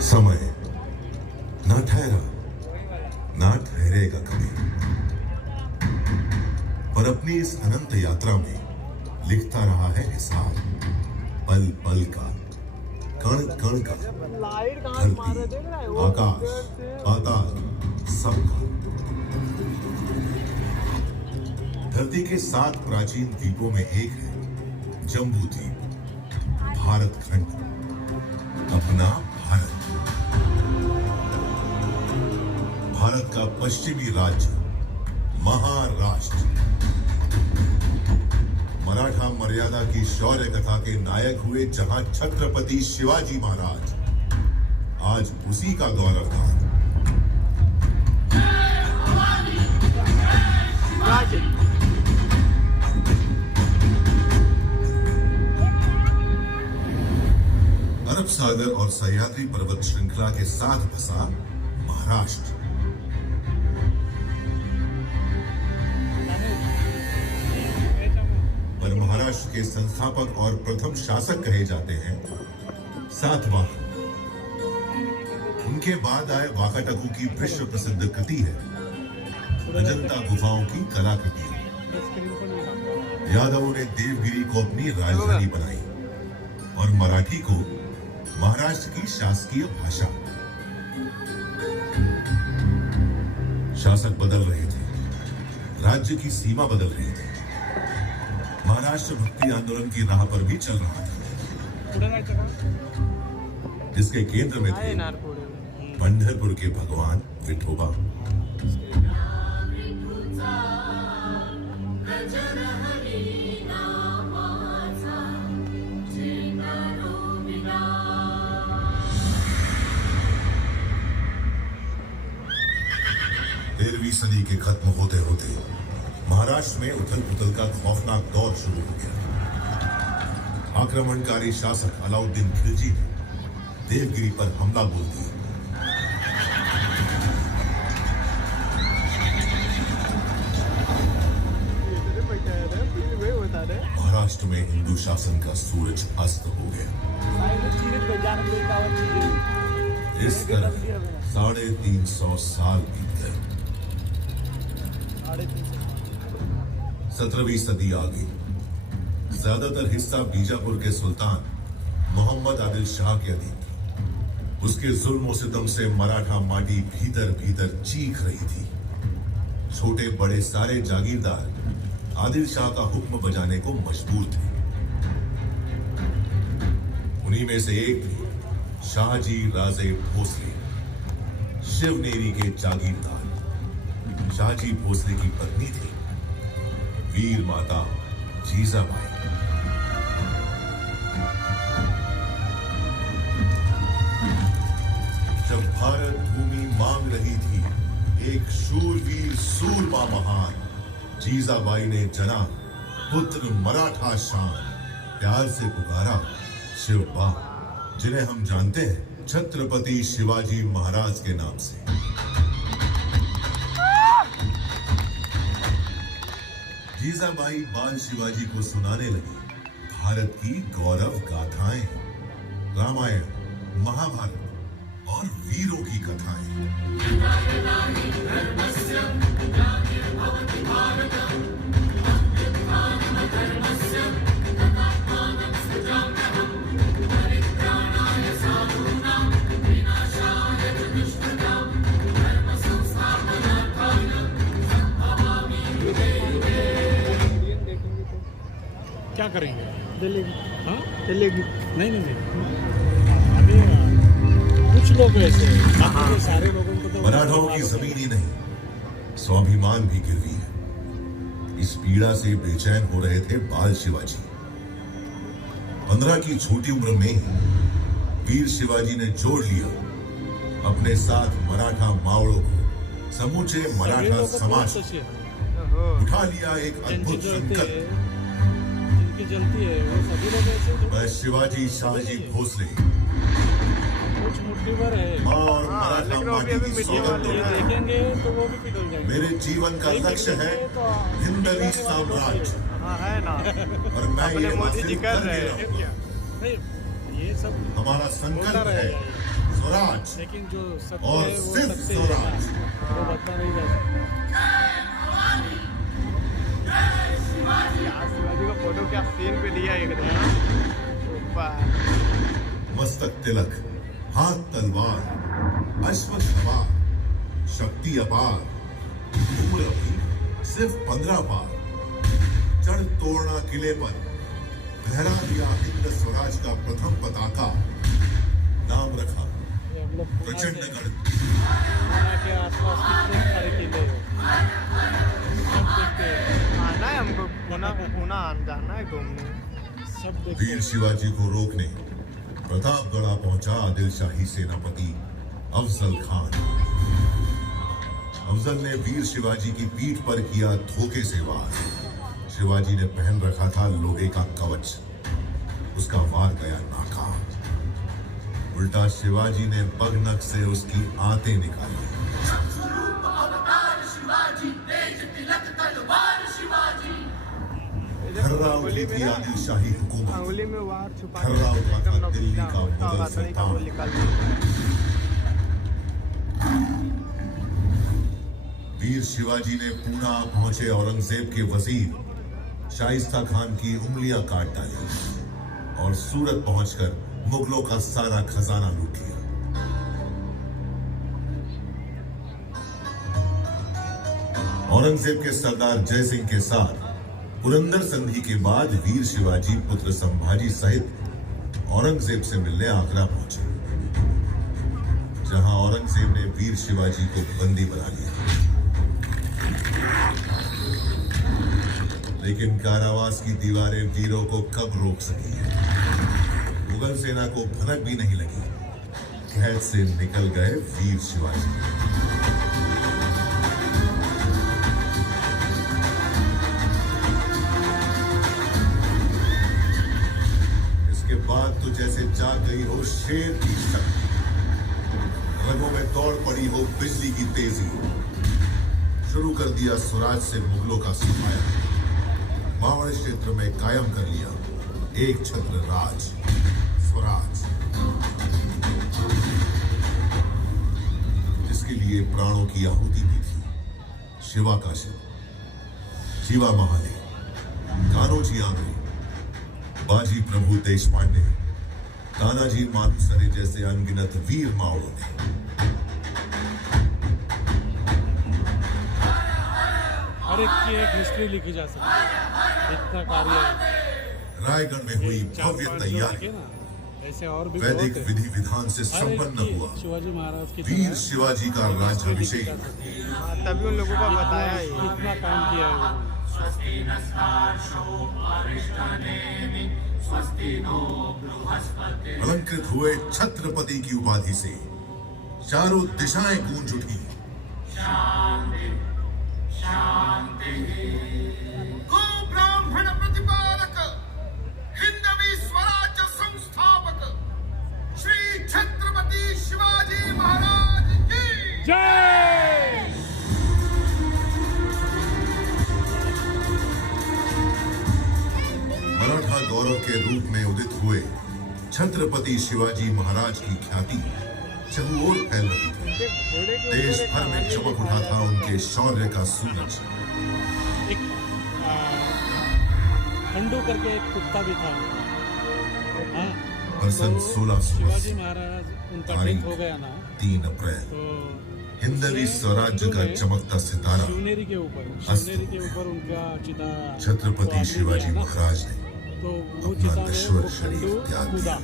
समय ना ठहरा ना ठहरेगा कभी, पर अपनी इस अनंत यात्रा में लिखता रहा है हिसाब पल पल का, कण कण का, धरती, आकाश, पाताल, सबका। धरती के 7 प्राचीन द्वीपों में एक है जम्बू द्वीप, भारत खंड, अपना भारत। भारत का पश्चिमी राज्य महाराष्ट्र, मराठा मर्यादा की शौर्य कथा के नायक हुए जहां छत्रपति शिवाजी महाराज, आज उसी का गौरवगान। अरब सागर और सह्याद्री पर्वत श्रृंखला के साथ बसा महाराष्ट्र। पर महाराष्ट्र के संस्थापक और प्रथम शासक कहे जाते हैं सातवाहन। उनके बाद आए वाकाटकू की विश्व प्रसिद्ध कृति है अजंता गुफाओं की कलाकृति। यादवों ने देवगिरी को अपनी राजधानी बनाई और मराठी को महाराष्ट्र की शासकीय भाषा। शासक बदल रहे थे, राज्य की सीमा बदल रही थी, महाराष्ट्र भक्ति आंदोलन की राह पर भी चल रहा था, जिसके केंद्र में थे पंढरपुर के भगवान विठोबा। तेरहवीं सदी के खत्म होते होते महाराष्ट्र में उथल पुथल का खौफनाक दौर शुरू हो गया। आक्रमणकारी शासक अलाउद्दीन खिलजी ने देवगिरी पर हमला बोल दिया। महाराष्ट्र में हिंदू शासन का सूरज अस्त हो गया। इस तरह 350 साल बीत गए। 17वीं सदी आ गई। ज्यादातर हिस्सा बीजापुर के सुल्तान मोहम्मद आदिल शाह के अधीन था। उसके जुल्म सितम से मराठा माटी भीतर भीतर चीख रही थी। छोटे बड़े सारे जागीरदार आदिल शाह का हुक्म बजाने को मजबूर थे। उन्हीं में से एक थे शाहजी राजे भोसले, शिवनेरी के जागीरदार। शाहजी भोसले की पत्नी थी वीर माता जीजाबाई। जब भारत भूमि मांग रही थी एक शूरवीर सूरमा महान, जीजाबाई ने जना पुत्र मराठा शान, प्यार से पुकारा शिवबा, जिन्हें हम जानते हैं छत्रपति शिवाजी महाराज के नाम से। जीजाबाई बाल शिवाजी को सुनाने लगी भारत की गौरव गाथाएं, रामायण, महाभारत और वीरों की कथाएं। क्या करेंगे? दिल्ली हाँ? दिल्ली नहीं नहीं अभी कुछ लोग ऐसे हैं, सारे लोगों को तो मराठाओं की जमीन ही नहीं, स्वाभिमान भी गिरवी है। इस पीड़ा से बेचैन हो रहे थे बाल शिवाजी। 15 की छोटी उम्र में वीर शिवाजी ने जोड़ लिया अपने साथ मराठा मावड़ों को। समूचे मराठा समाज उठा लिया एक अद्भुत संकल्प। जलती है वो सभी लोग ऐसे। मैं शिवाजी शाहजी भोसले कुछ मुट्ठी भर है और मराठा माटी की सौगंध देखेंगे तो वो भी पिघल जाएंगे। मेरे जीवन का लक्ष्य है हिंदवी साम्राज्य, है ना। और मैं ये मोदी जी हासिल कर कर रहे रहा हूं। नहीं ये सब हमारा संकल्प है स्वराज लेकिन जो सत्य और है वो सिर्फ सत्य ही स्वराज। है, वो बदला नहीं जा सकता। यार शिवाजी का फोटो क्या सीन पे दिया एकदम ऊपर। मस्तक तिलक, हाथ तलवार, अश्व सवार, शक्ति अपार, उम्र अभी सिर्फ 15 पार, चढ़ तोड़ना किले पर, लहरा दिया हिंद स्वराज का प्रथम पताका, नाम रखा ये हम लोग प्रचंडगढ़। पुणे के आसपास कितने सारे किले हैं, सब देखते हैं, आना है हमको पुणे जाना है घूमने। सब देखते वीर हैं। शिवाजी को रोकने प्रतापगढ़ पहुंचा आदिल शाही सेनापति अफजल खान। अफजल ने वीर शिवाजी की पीठ पर किया धोखे से वार। शिवाजी ने पहन रखा था लोहे का कवच, उसका वार गया नाकाम। उल्टा शिवाजी ने बगनक से उसकी आंतें निकाली। स्वरूप अवतार शिवाजी, तेज तिलक तलवार शिवाजी। खर्रा उठी थी आदिल शाही हुकूमत। अंगुली में वार छुपा खर्रा उठा था एकदम दिल्ली का उल्टा मुगल हाथनी का वो सुल्तान। निकाल दिया। वीर शिवाजी ने पूना पहुंचे औरंगजेब के वजीर शाइस्ता खान की उंगलियां काट डाली और सूरत पहुंचकर मुगलों का सारा खजाना लूट लिया। औरंगजेब के सरदार जय सिंह के साथ पुरंदर संधि के बाद वीर शिवाजी पुत्र संभाजी सहित औरंगजेब से मिलने आगरा पहुंचे, जहां औरंगजेब ने वीर शिवाजी को बंदी बना लिया। लेकिन कारावास की दीवारें वीरों को कब रोक सकी है? मुगल सेना को भनक भी नहीं लगी। कैद से निकल गए वीर शिवाजी। इसके बाद तो जैसे जाग गई हो शेर की शक्ति, रगों में दौड़ पड़ी हो बिजली की तेजी। शुरू कर दिया स्वराज से मुगलों का सफाया। मावड़ क्षेत्र में कायम कर लिया एक छत्र राज, स्वराज, जिसके लिए प्राणों की आहुति दी थी शिवा का शिव, शिवा महाले, कान्होजी आंग्रे, बाजी प्रभु देश पांडे, तानाजी मालुसरे जैसे अनगिनत वीर मावड़ों ने। हर एक की एक हिस्ट्री लिखी जा सकती है, इतना कार्य है। रायगढ़ में हुई चार भव्य पांच तैयारी जो देखे ना, ऐसे और भी वैदिक बहुत है। विधि विधान से हर एक संपन्न की हुआ शिवाजी महाराज की वीर तरह शिवाजी का हिस्ट्री लिखी राज्याभिषेक। जा सकती है। हाँ, तभी उन लोगों को बताया ही। इतना काम किया है उन्होंने। अलंकृत हुए छत्रपति की उपाधि से चारों दिशाएं गूंज उठी। गो ब्राह्मण प्रतिपालक, हिंदवी स्वराज्य संस्थापक श्री छत्रपति शिवाजी महाराज की जय। मराठा गौरव के रूप में उदित हुए छत्रपति शिवाजी महाराज की ख्याति चहुओर फैल रही थी। उनके घोड़े के देश ऊपर एक भर में कहानी चमक लिखा उठा था है। उनके शौर्य का सूरज। एक खंडू करके एक कुत्ता भी था। हाँ, बरसन तो 1680 शिवाजी महाराज उनका तारीख डेथ हो गया ना, 3 अप्रैल। तो हिंदवी उससे स्वराज्य खंडू का में चमकता सितारा शिवनेरी के ऊपर उनका चिता को छत्रपति आपने शिवाजी दिया ना, महाराज ने तो वो अपना चिता में नश्वर वो शरीर खंडू त्याग कूदा। दिया।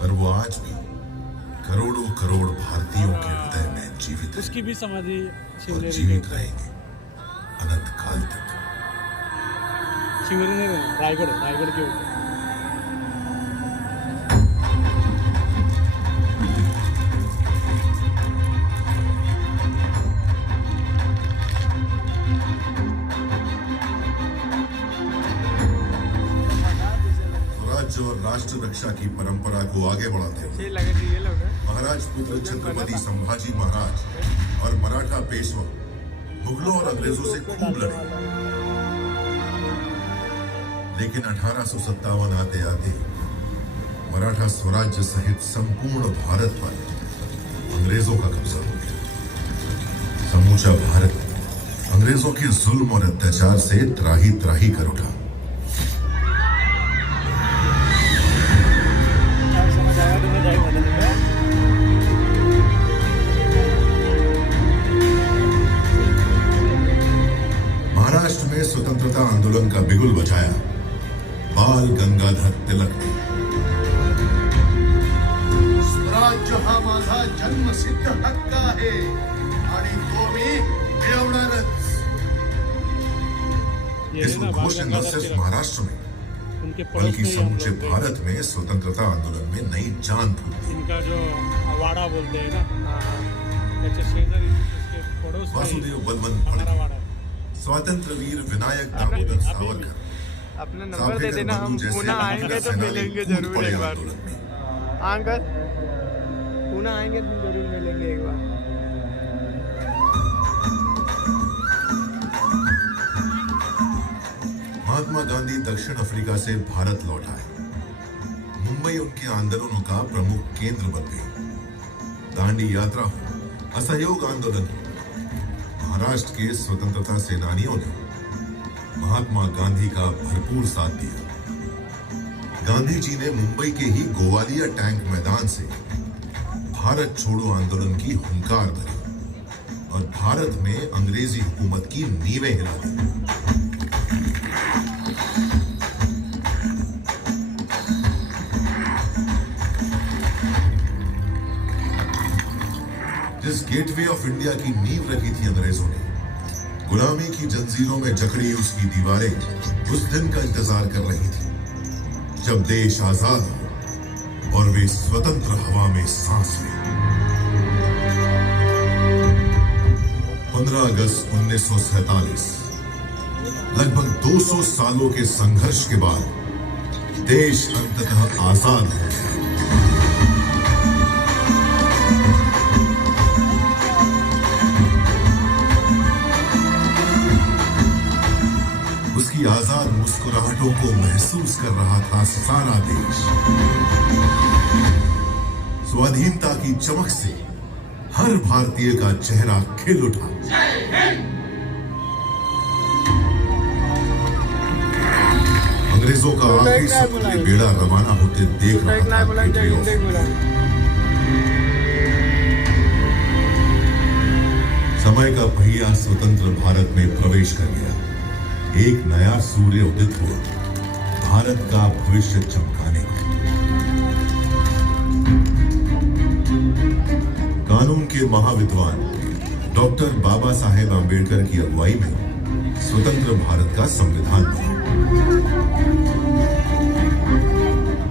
पर वो आज भी करोड़ों करोड़ भारतीयों के हृदय में जीवित है उसकी भी समाधि और शिवनेरी के जीवित ऊपर। रहेंगे अनंत काल तक। शिवनेरी नहीं, रायगढ़ के ऊपर। स्वराज्य और राष्ट्र रक्षा की परंपरा को आगे बढ़ाते हुए अच्छे लगे थे ये लोग हैं। महाराज पुत्र छत्रपति संभाजी महाराज और मराठा पेशवा मुगलों और अंग्रेजों से खूब लड़े। लेकिन 1857 आते आते मराठा स्वराज्य सहित संपूर्ण भारत पर अंग्रेजों का कब्जा हो गया। समूचा भारत अंग्रेजों के जुल्म और अत्याचार से त्राही त्राही कर उठा। समझ आया तुम्हें जाए बदलने का? महाराष्ट्र में स्वतंत्रता आंदोलन का बिगुल बजाया बाल गंगाधर तिलक ने। स्वराज्य हा माझा जन्मसिद्ध हक्क आहे आणि तो मी मिळवणारच। ये इस है ना उद्घोष ने न बाल सिर्फ गंगाधर महाराष्ट्र में उनके पड़ोस बल्कि में ही हम समूचे लोग गए। भारत में स्वतंत्रता आंदोलन में नई जान फूंक दी। इनका जो वाड़ा बोलते हैं ना, त्याच्या शेजारी उसके पड़ोस में ही वासुदेव बलवंत हमारा फडके, वाड़ा है। स्वातंत्र्य वीर विनायक दामोदर सावरकर, अपना नंबर दे देना, हम पुणे आएंगे तो मिलेंगे जरूर एक बार। आंदोलन में हाँ अंकल, पुणे आएंगे तो जरूर मिलेंगे एक बार। महात्मा गांधी दक्षिण अफ्रीका से भारत लौट आए। मुंबई उनके आंदोलनों का प्रमुख केंद्र बन गई। दांडी यात्रा हो, असहयोग आंदोलन हो, महाराष्ट्र के स्वतंत्रता सेनानियों ने महात्मा गांधी का भरपूर साथ दिया। गांधी जी ने मुंबई के ही गोवालिया टैंक मैदान से भारत छोड़ो आंदोलन की हुंकार भरी और भारत में अंग्रेजी हुकूमत की नींवें हिला दी। जिस गेटवे ऑफ इंडिया की नींव रखी थी अंग्रेजों ने, गुलामी की जंजीरों में जकड़ी उसकी दीवारें उस दिन का इंतजार कर रही थी जब देश आजाद हो और वे स्वतंत्र हवा में सांस लें। 15 अगस्त 1947, लगभग 200 सालों के संघर्ष के बाद देश अंततः आजाद हो गया। उसकी आजाद मुस्कुराहटों को महसूस कर रहा था सारा देश। स्वाधीनता की चमक से हर भारतीय का चेहरा खिल उठा। अंग्रेजों का आखिरी समुद्री बेड़ा रवाना होते देख रहा था गेटवे ऑफ इंडिया। समय का पहिया स्वतंत्र भारत में प्रवेश कर गया। एक नया सूर्य उदित हुआ, भारत का भविष्य चमकाने को। कानून के महाविद्वान डॉक्टर बाबा साहेब आंबेडकर की अगुवाई में स्वतंत्र भारत का संविधान बना।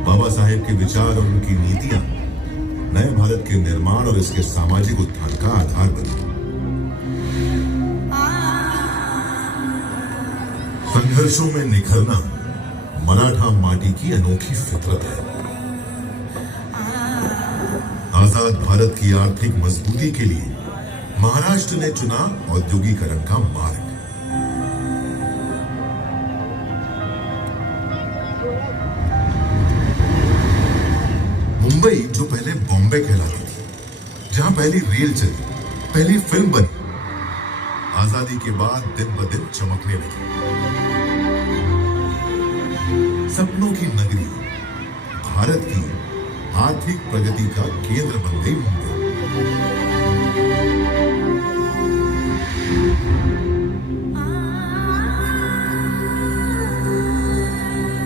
बाबा साहेब के विचार और उनकी नीतियां नए भारत के निर्माण और इसके सामाजिक उत्थान का आधार बनी। संघर्षों में निखरना मराठा माटी की अनोखी फितरत है। आजाद भारत की आर्थिक मजबूती के लिए महाराष्ट्र ने चुना औद्योगिकरण का मार्ग। मुंबई जो पहले बॉम्बे कहलाती थी, जहां पहली रेल चली, पहली फिल्म बनी, आजादी के बाद दिन ब दिन चमकने लगी। सपनों की नगरी, भारत की आर्थिक प्रगति का केंद्र बन गई मुंबई।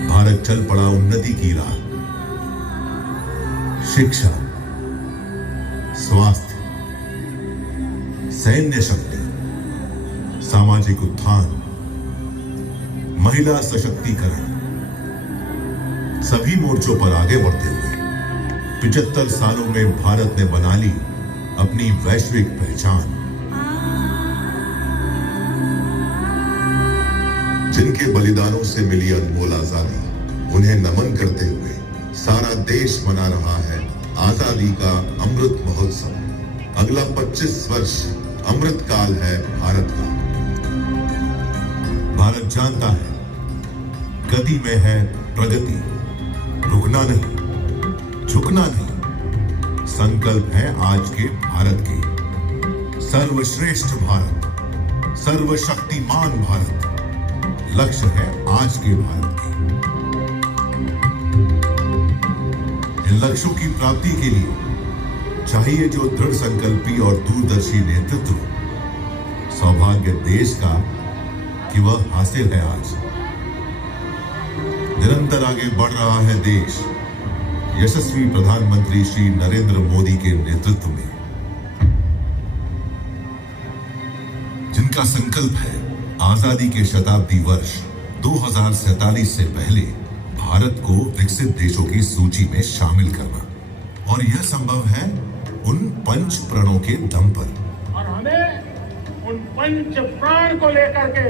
भारत चल पड़ा उन्नति की राह। शिक्षा, स्वास्थ्य, सैन्य शक्ति, सामाजिक उत्थान, महिला सशक्तिकरण, सभी मोर्चों पर आगे बढ़ते हुए 75 सालों में भारत ने बना ली अपनी वैश्विक पहचान। जिनके बलिदानों से मिली अनमोल आजादी, उन्हें नमन करते हुए सारा देश मना रहा है आजादी का अमृत महोत्सव। अगला 25 वर्ष अमृत काल है भारत का। भारत जानता है गति में है प्रगति, रुकना नहीं। झुकना नहीं, संकल्प है आज के भारत के, सर्वश्रेष्ठ भारत, सर्वशक्तिमान भारत, लक्ष्य है आज के भारत के। इन लक्ष्यों की प्राप्ति के लिए चाहिए जो दृढ़ संकल्पी और दूरदर्शी नेतृत्व। सौभाग्य देश का कि वह हासिल है आज। निरंतर आगे बढ़ रहा है देश यशस्वी प्रधानमंत्री श्री नरेंद्र मोदी के नेतृत्व में, जिनका संकल्प है आजादी के शताब्दी वर्ष 2047 से पहले भारत को विकसित देशों की सूची में शामिल करना, और यह संभव है उन पंच प्रणों के दम पर। और हमें उन पंच प्राण को लेकर के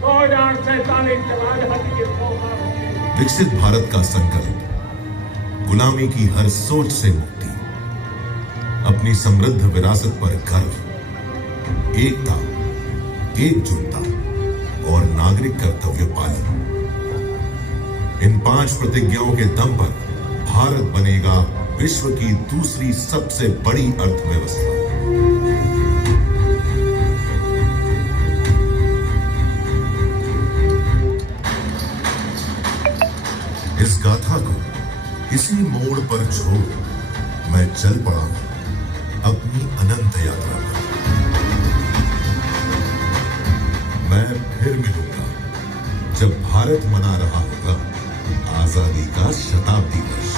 2047 आजादी के 100 साल होंगे। विकसित भारत का संकल्प, गुलामी की हर सोच से मुक्ति, अपनी समृद्ध विरासत पर गर्व, एकता, एकजुटता और नागरिक कर्तव्य पालन। इन 5 प्रतिज्ञाओं के दम पर भारत बनेगा विश्व की दूसरी सबसे बड़ी अर्थव्यवस्था। इस गाथा को इसी मोड़ पर छोड़ मैं चल पड़ा हूं अपनी अनंत यात्रा पर। मैं फिर मिलूंगा जब भारत मना रहा होगा आजादी का शताब्दी वर्ष।